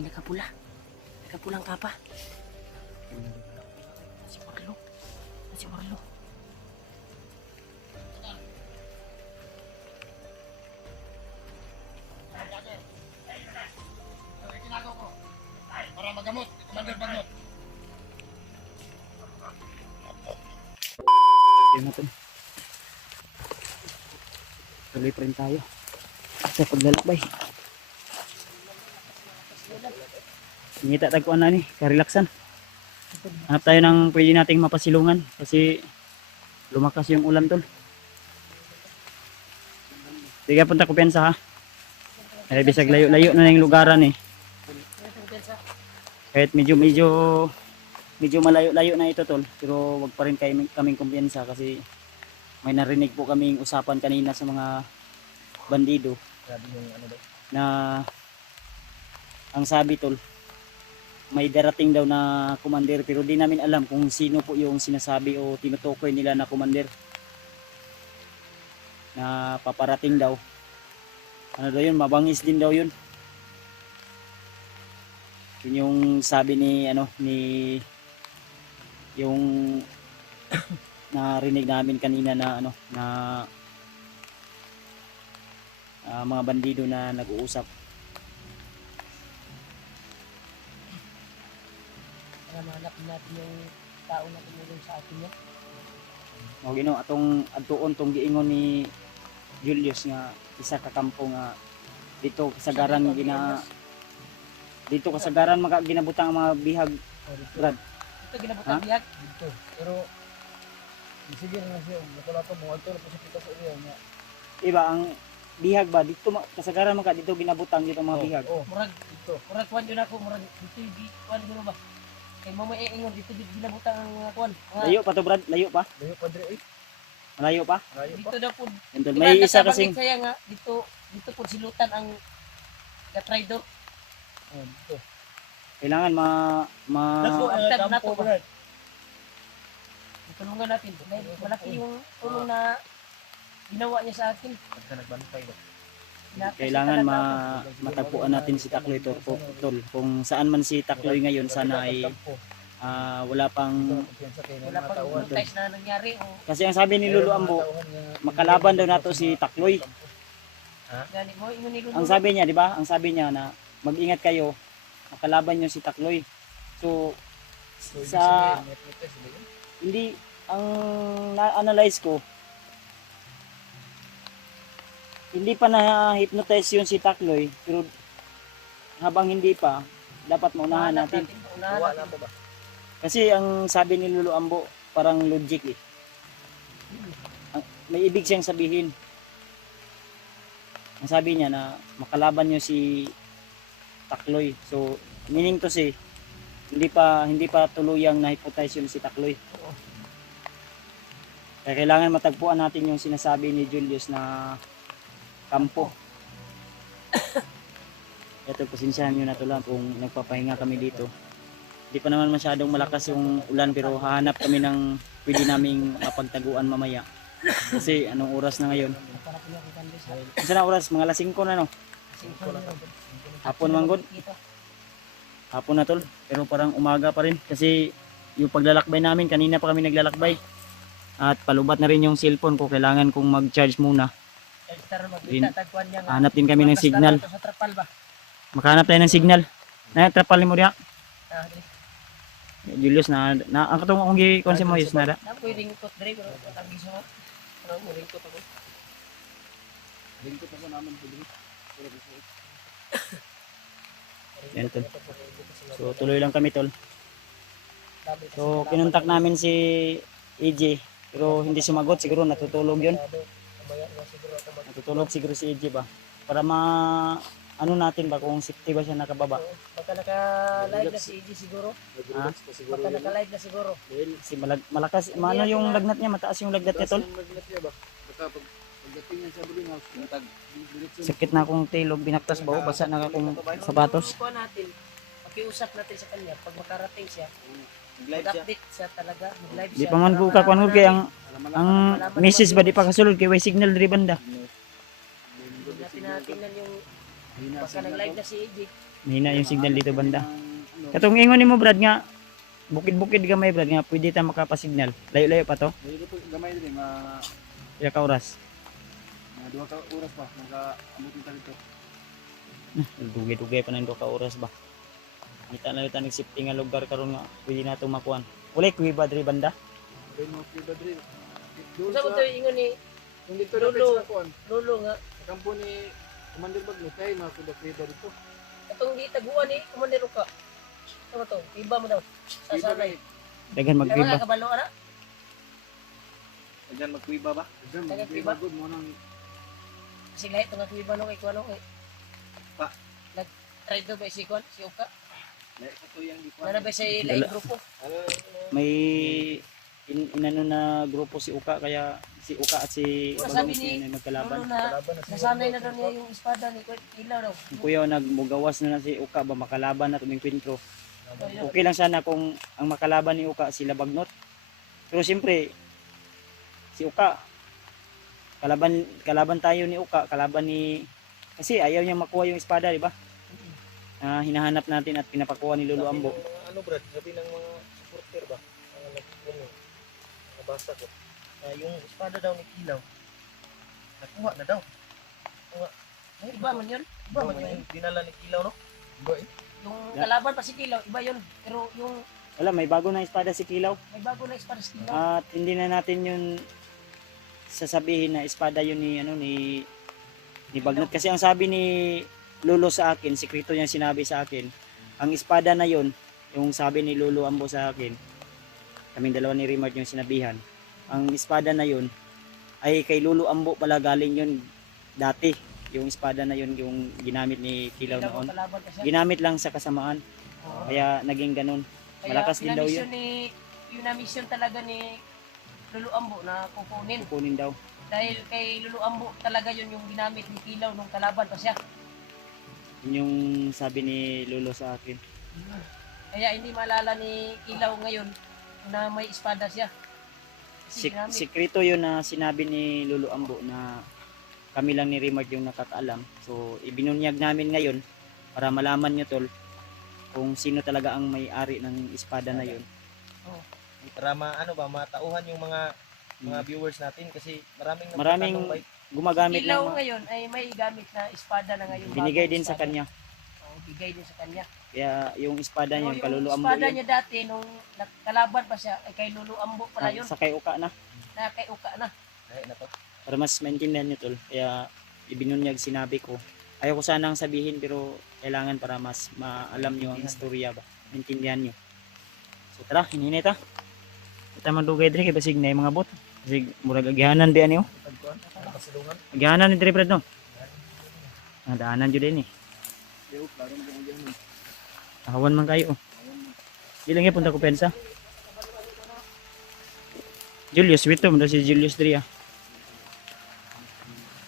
May nakapula. Nakapulang kapa. Si Marlo. Si Marlo. Para magamot, Commander Bagnot. Yan natin. Tuloy pa rin tayo. Sa paglalakbay. Ngita tagpuan na ni, karelaksan. Hanap tayo ng pwede nating mapasilungan kasi lumakas yung ulan tol. Sige punta ko pensa ha. Ay bisag layo-layo na yung lugaran eh. Kahit medyo malayo-layo na ito tol, pero wag pa rin kaming kumpiyansa kasi may narinig po kaming usapan kanina sa mga bandido na ang sabi tol may darating daw na commander pero di namin alam kung sino po yung sinasabi o tinutukoy nila na commander na paparating daw. Ano daw yun, mabangis din daw yun. Yun yung sabi ni yung narinig namin kanina na mga bandido na nag-uusap. Para mahanap natin yung tao na tumulong sa atin niya. O gino atong adtuon tong giingon ni Julius nga isa ka kampo nga dito kasagaran maka ginabutang ang mga bihag Brad. Ito ginabutang bihag. Dito. Pero sige na siya, wala pa mo alto na sa kita sa iya nga. Iba ang bihag ba dito kasagaran maka dito ginabutang dito mga bihag. Oh, Murag dito. Murag kuan yun ako, murag dito yung kuan yun ba? Kay mama ingon dito ginabutang ang mga kuan. Layo pa to Brad, layo pa. dayo padre ay. Malayo pa. Layo pa. Dito na po. Entol may isa kasing saya nga dito po silutan ang Gatrider. Oh, dito. kailangan Dako ang Antad na kampo to ba? brad. Tulungan natin. Malaki yung tulong na ginawa niya sa akin. Pagka nagbantay ba. kailangan matagpuan natin si Takloy tol. Kung saan man si Takloy ngayon sana ay wala pang Wala pang montage na nangyari. O, kasi ang sabi ni Lolo Ambo makalaban daw nato si Takloy. gani mo, ingon ni Lulu. Ang sabi niya, di ba? Ang sabi niya na mag-ingat kayo, makalaban niyo si Takloy. So sa hindi ang na-analyze ko hindi pa na-hypnotize yun si Takloy pero habang hindi pa dapat maunahan natin Unahan natin. kasi ang sabi ni Lolo Ambo parang logic eh. May ibig siyang sabihin. Ang sabi niya na makalaban niyo si Takloy. So meaning to say hindi pa tuluyang na-hypnotize yun si Takloy. Kaya kailangan matagpuan natin yung sinasabi ni Julius na kampo. Ito, pasensyahan nyo na to lang kung nagpapahinga kami dito. Hindi pa naman masyadong malakas yung ulan pero hahanap kami ng pwede naming mapagtaguan mamaya. Kasi anong oras na ngayon? Isa na oras? Mga 5 na no? Hapon manggod? Hapon na tol. Pero parang umaga pa rin. Kasi yung paglalakbay namin, kanina pa kami naglalakbay. At palubat na rin yung cellphone ko. Kailangan kong mag-charge muna. Hanap din kami ng signal. Sa trapal ba? Makahanap tayo ng signal. Trapal mo diya. Julius na ang katong akong gikon si Moyes na da. Na pwedeng ikot dre pero tagi sa ano mo ringkot ako. Lingkot ako naman pwede. Yan tol. So tuloy lang kami tol. So kinontak namin si EJ pero hindi sumagot, siguro natutulog yun. Natutulog siguro si EJ ba para ano natin ba kung safety ba siya nakababa. Baka naka-live na si EJ siguro. Ha? Baka naka-live na siguro. Si malakas, ano yung lagnat niya, mataas yung lagnat niya tol. Pagdating sa building house, diretso Sakit na akong tilog, binaktas ba o basa na akong sapatos. Kuha natin. Pakiusap natin sa kanya pag makarating siya. live siya. Mag-update siya talaga. Mag-live Di siya. pa man ko kakuan kay ang message ba di pa kasulod kay way signal diri banda. Hindi natin natingnan yung baka nag-live na si EJ. Mahina yung signal dito banda. Ano, Katong ingon nimo Brad nga bukid-bukid gamay Brad nga pwede ta makapasignal. Layo-layo pa to. dili po gamay din mga Pila ka oras. 2 ka oras pa naka-abot ta dito. Dugay-dugay pa nang 2 ka oras ba. Kita na yung safety nga lugar karon nga pwede na itong makuan. Walay kuiba diri banda. Dili mo pila diri. Doon Sa mo to ingon ni kung dito Lolo. na kuan. Lolo nga Kampo ni Commander Bagno kay mga kuda krida dito. atong di taguan ni Commander ka. Ano to? Iba mo daw. Sasanay. Daghan Kaya magkuiba. wala kabalo ana. Diyan magkuiba ba? Diyan Magkuiba. magkuiba gud mo nang Kasi lahat nga kuiba no kay kuano kay. Pa. Try to ba si Kwan, si Uka. lahi ka to yang di Nana ba sa laing grupo? May inano na grupo si Uka kaya si Uka at si Sabi Bagong ni ay magkalaban. Lolo na nasanay na daw niya yung espada ni Kwan. Ilaw daw. Yung kuya nagmugawas na si Uka ba makalaban na tuming kwentro. Ayun. Okay lang sana kung ang makalaban ni Uka sila Bagnot. Pero siyempre si Uka kalaban tayo ni Uka, kalaban ni kasi ayaw niya makuha yung espada, di ba? Hinahanap natin at pinapakuha ni Lolo Ambo. Ano Brad, sabi ng mga supporter ba? Ang nagkuno. Nabasa ko. Yung espada daw ni Kilaw. Nakuha na daw. Iba man yun. Iba man yung dinala ni Kilaw no? Iba eh. Yung kalaban pa si Kilaw, iba yun. Pero yung Wala, may bago na espada si Kilaw. may bago na espada si Kilaw. At hindi na natin yun sasabihin na espada yun ni Bagnot kasi ang sabi ni Lolo sa akin, sikreto niya sinabi sa akin, ang espada na yun, yung sabi ni Lolo Ambo sa akin, kaming dalawa ni Rimard yung sinabihan, ang espada na yun ay kay Lolo Ambo pala galing yun dati, yung espada na yun yung ginamit ni Kilaw Kilaw noon. ang kalaban kasi. Ginamit lang sa kasamaan, Oo. kaya naging ganun. Malakas din daw yun. Yung na-mission talaga ni Lolo Ambo na kukunin. Kukunin daw. Dahil kay Lolo Ambo talaga yun yung ginamit ni Kilaw nung kalaban pa siya. Yun yung sabi ni Lolo sa akin. Kaya hindi malala ni Kilaw ngayon na may espada siya. Kasi ginamit. Sikreto yun na sinabi ni Lolo Ambo na kami lang ni Rimard yung nakakaalam. So, ibinunyag namin ngayon para malaman nyo tol kung sino talaga ang may-ari ng espada na yun. Para ano ba, matauhan yung mga viewers natin kasi maraming Maraming nagtatanong ba, gumagamit Kilaw ng ngayon ay may gamit na espada na ngayon. binigay bagong din sa espada. kanya. Oo, bigay din sa kanya. Kaya yung espada Pero niya, yung kalulu Ambo espada yun. niya dati nung kalaban pa siya ay kay Lolo Ambo pala yun. Sa kay Uka na. Na kay Uka na. ay na to. Para mas maintindihan nyo tol. Kaya ibinunyag sinabi ko. Ayaw ko sanang sabihin pero kailangan para mas maalam nyo ang istorya ba. Maintindihan nyo. So tara, hininit ha. Kita mandugay diri kay basig na yung mga bot. Basig murag agihanan di ani oh. Nakasilungan. Agihanan ni diri Brad no. Daanan jud din eh. Yo, klaro mo kung diyan. Ahawan man kayo oh. Di lang punta ko pensa. Julius, wito mo daw si Julius diri ah.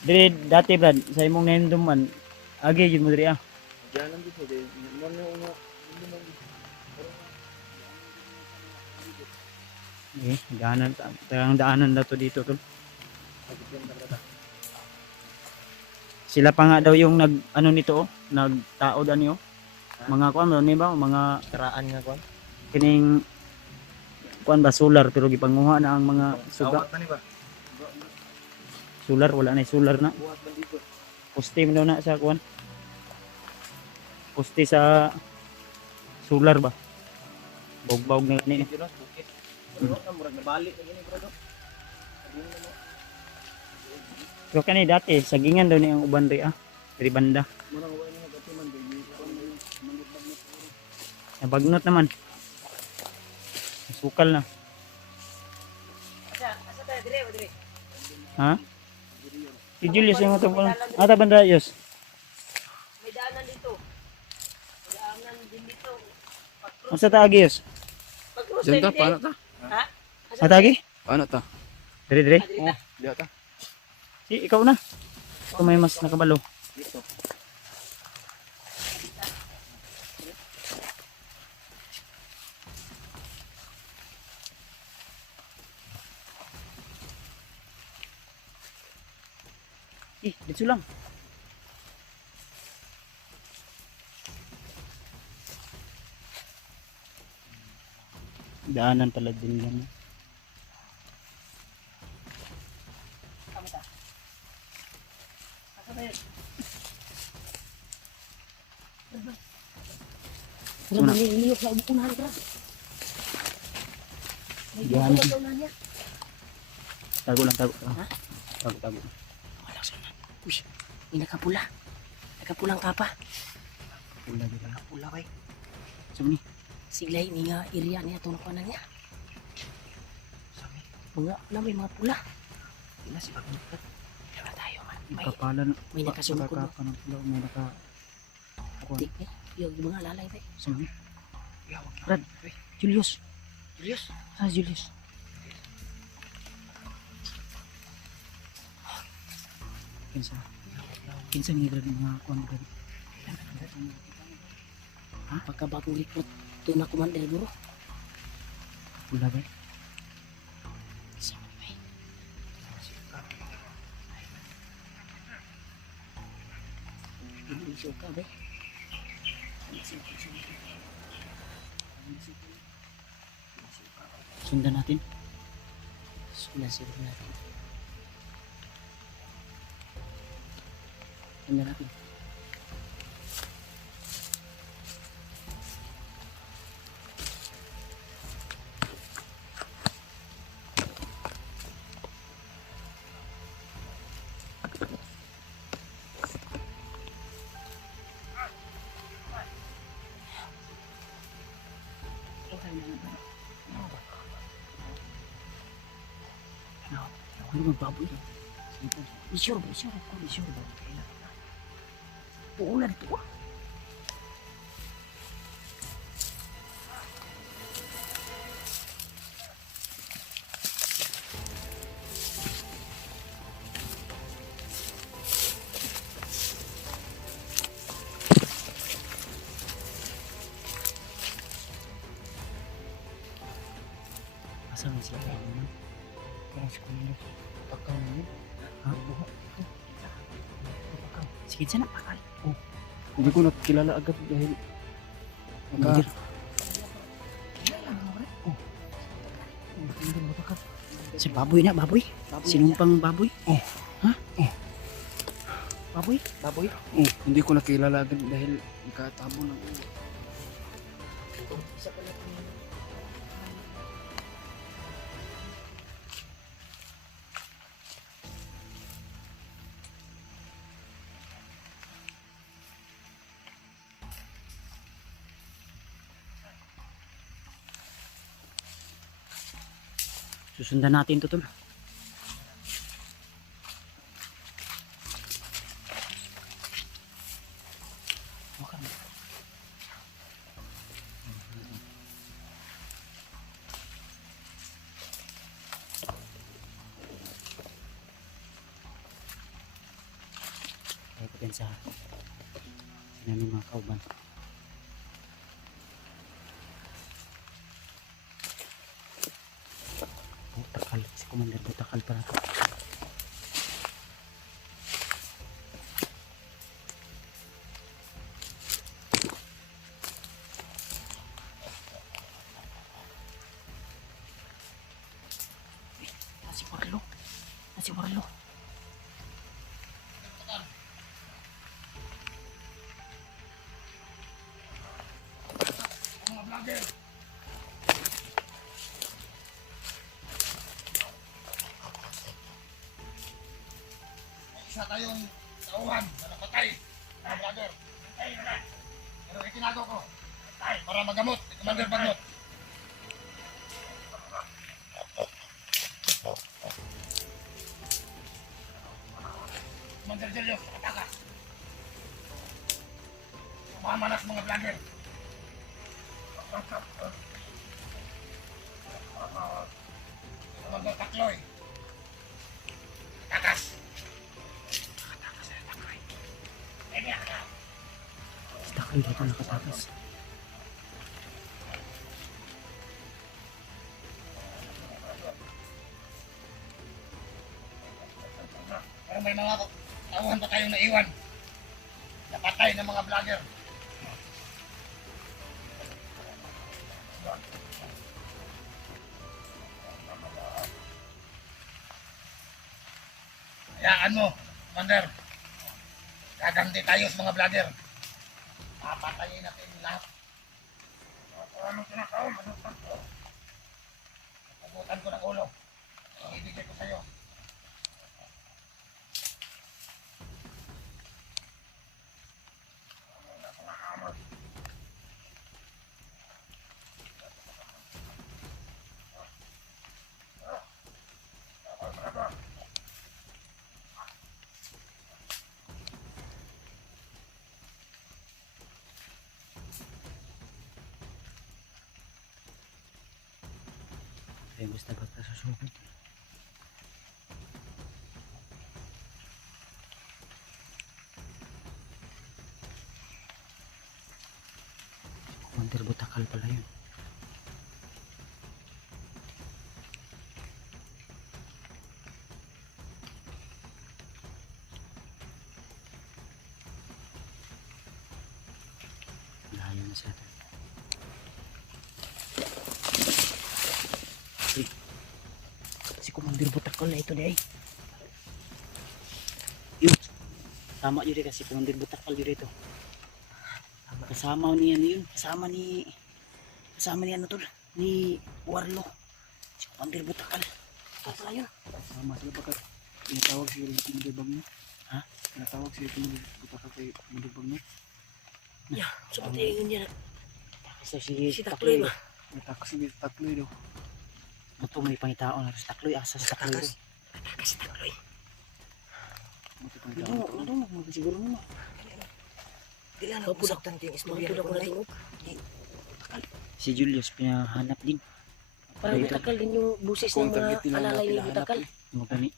Diri dati Brad, sa imong nahinduman, agi jud mo diri ah. Diyan lang dito kay mo nga Eh, daanan talagang daanan daw to dito tol. Sila pa nga daw yung nag ano nito oh, nagtaod ani oh. Mga kuan ni ba, mga karaan nga kon. kining kuan ba solar pero gipanguha na ang mga suga. Awat na ni ba? Solar wala na solar na. Buhat man dito. Poste mo daw na sa kuan. Poste sa solar ba. Bog-bog na ni. Dito na bukit. Pero na murag nabalik na gini bro. Pero kani dati sagingan daw ni ang uban ri ah. Diri banda. Murag wa ni gatiman baby. Nabagnot naman. Sukal na. Asa tayo dire o dire? Ha? Si Julius yung itong kuan. Ata banda Yos. May daanan dito. May daanan din dito. Ang sa taagi Yos. Pag-cross Diyan tayo ta dire. paano ta? Ha? Sa taagi? Paano ta? Diri diri. Dire ta. Diya ta. Si ikaw na. Ikaw may mas nakabalo. Dito. Dito lang. Daanan pala din yan. Tama ta. Asa ba yun? Suna. Niliyok sa unahan ka. Yan. Sa unahan niya. Tago lang, tago. Ha? Tago. Wala sa unahan. Uy, may nakapula. Nakapulang kapa. Pula dito. Nakapula bay. Saan ni? Siglay ni nga area niya itong kanan niya. Mga na may mga pula. Ina si Bagnikat. Kaya tayo man. May Kapalan. may nakasunod ko. Nakakapa ng pula. May naka... Tik eh. Yung mga lalay bay. Saan ni? Yawag na. Brad. Julius. Julius. Saan si Julius? Kinsa? Kinsa ni Brad mga kuwan Brad? Pagkabagong recruit ito na commander bro. Pula ba? Isa man bay. Hindi suka bay. Sundan natin. Sudah siguro natin. Sundan natin. Ano magbaboy? Isure ba? Isure ba? Puulan ito ah. Asan sila kayo naman? Parang si Kuya. Pagkaw na yun. Ha? Sige, sana pakal. Hindi ko nakilala agad dahil Miguel. hindi mo takap. Si baboy na, baboy. Sinumpang baboy. Ha? Baboy? Baboy? Hindi ko nakilala agad dahil nakatabo ng ulo. Isa pa lang. Susundan natin to tol. Kaya ko din sa namin mga kauban. Oh, takal. Si Commander ko takal para to. Nasi Warlo. Nasi Warlo. Mga vlogger! Isa tayong tauhan na napatay, mga vlogger. Patay na. Pero itinago ko. Patay para magamot. Si Commander Bagnot. Commander Julius, nakataka. Mamanas mga vlogger. Commander Takloy. Takas. Si takal dito nakatakas. Pero may mga tauhan pa tayong naiwan. Napatay ng mga vlogger. Hayaan mo, Commander. Gaganti tayo sa mga vlogger. Papatayin natin lahat. Anong tinakaon? Anong tanto? Napagutan ko ng ulo. Ibigay ko sa'yo. Ay, basta basta sa sugod. Commander Butakal pala yun. Layo na siya. Si Commander Butakal na ito di ay. Yun. Tama yun rin kasi Commander Butakal yun ito. Kasama niya yun. Kasama ni ano tol. Ni Warlo. Si Commander Butakal. Ito pala yun. Sama sila bakit tinatawag si Pinagibag niya? Ha? Tinatawag si Pinagibag kay Pinagibag niya? Ya, seperti yun yan. Kasi Si Takloy ba? Natakas si Takloy daw. Ito may pangitaon. Harus Takloy. Asas Takloy. Natakas si Takloy. Buti pang Ano? Ano? Siguro mo. Dila na pudak tanti yung istorya na kulay. Si Julius pinahanap din. Parang Butakal din yung busis ng Kung target mga nila alalay ni hinahanap Butakal. Mga gani.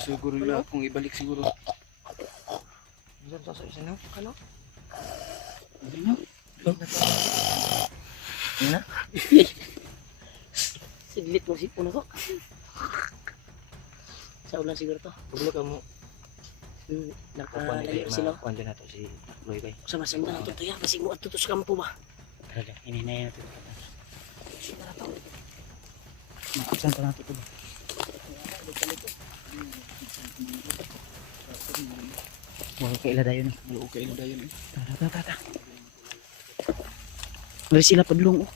Siguro nila kung ibalik siguro. Diyan sa isa no? Ano? Ano? Na? Siglit mo si puno ko. Sa ulan siguro to. Paglo ka mo. Nakalayo sila. Kuwanda na to si Takloy kay. Sa masanda na to to ya. Basig mo at to sa kampo ba? Talaga. Hinihinayin natin. Maabsan pa natin ito ba? Wala kaila dayon. Okay na dayon. Tara. Wala sila padlong oh.